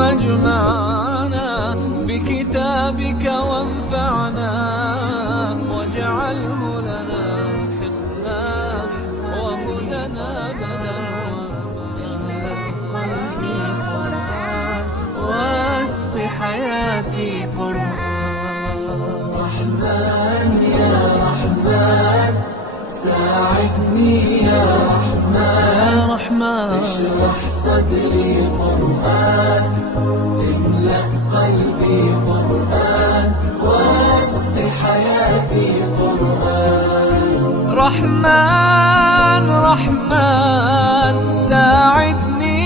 مجمعنا بكتابك وانفعنا واجعله لنا حسنا وهدنا أبدا واسق حياتي قرآن. رحمن يا رحمن ساعدني يا رحمن اشرح صدري قرآن املأ قلبي قرآن واسق حياتي قرآن. رحمن رحمن ساعدني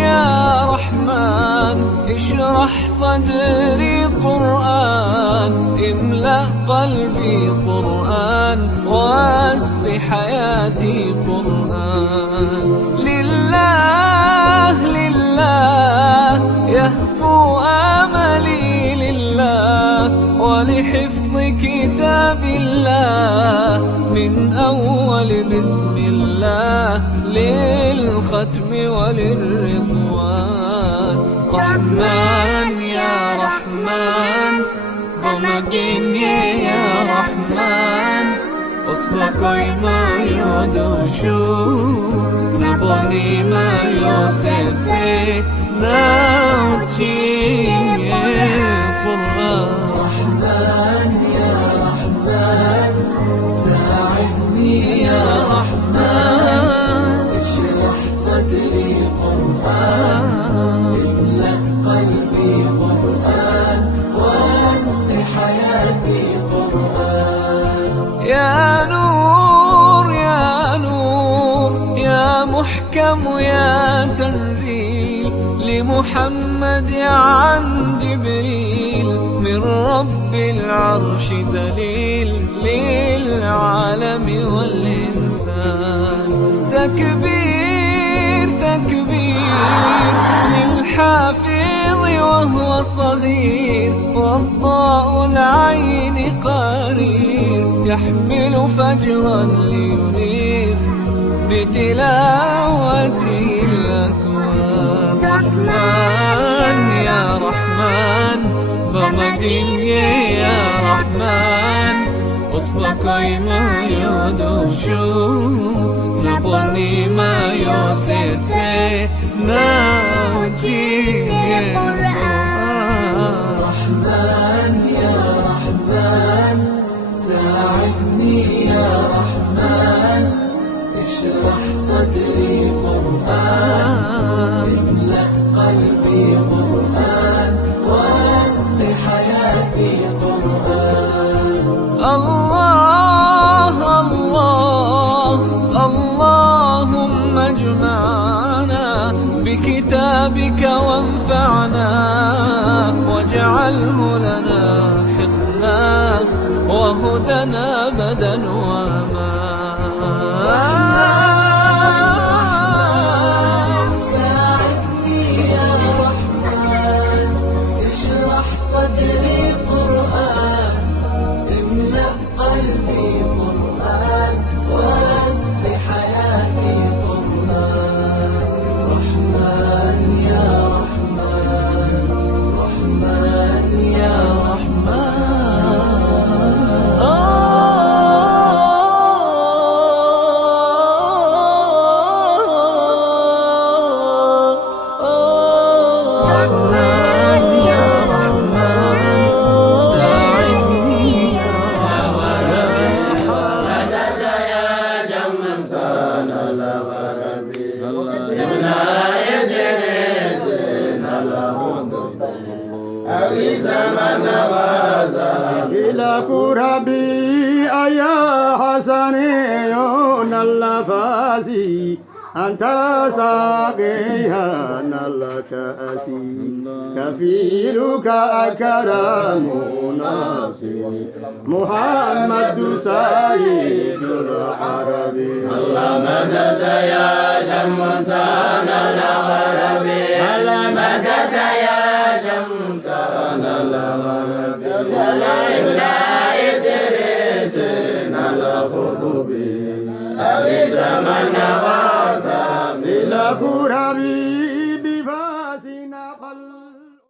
يا رحمن اشرح صدري قرآن املأ قلبي قرآن واسق حياتي قرآن. لله لله يهفو آملي لله ولحفظ كتاب الله من أول بسم الله للختم وللرضوان. رحمن يا رحمن بمجيني يا رحمن أصبحي ما يدوشو نبني ما يوسيتي ناوتشيني قرآن. رحمن يا رحمن ساعدني يا رحمن اشرح صدري قرآن املأ قلبي قرآن واسق حياتي قرآن. يا نور يا نور يا محكم يا تنزيل لمحمد عن جبريل من رب العرش دليل للعالم والإنسان. تكبير تكبير للحافظ وهو صغير والضاء العين قرير يحمل فجرا لينير بتلاوته الأكوان. رحمن يا رحمن بمجيني يا رحمن أصبحي ما يدوشو نبني ما يوسيتي ناوتشيني قرآن. رحمن يا رحمن ساعدني يا رحمن اشرح صدري قرآن املأ قلبي قرآن واسق حياتي قرآن. الله الله اللهم اجمعنا بكتابك وانفعنا واجعله لنا حسنا وهدنا أبدا رحمن ساعدني يا رحمن اشرح صدري قرآن املأ قلبي قرآن واسق حياتي قرآن. رحمن يا رحمن رحمن يا رحمن. رحمن يا رحمن ساعدني يا مدد يا جمن سان الغربي ابن إدريس أغيث من غازا إلى كربي أيا حسنيون اللفاسي أنت ساقيها الكأسي كفيلك أكرم ناصر محمد سيد العرب. الله مدد يا شمسان الغربي مدد يا شمسان الغربي ابن إدريس الخطبي أغيث من غاص إلى كربي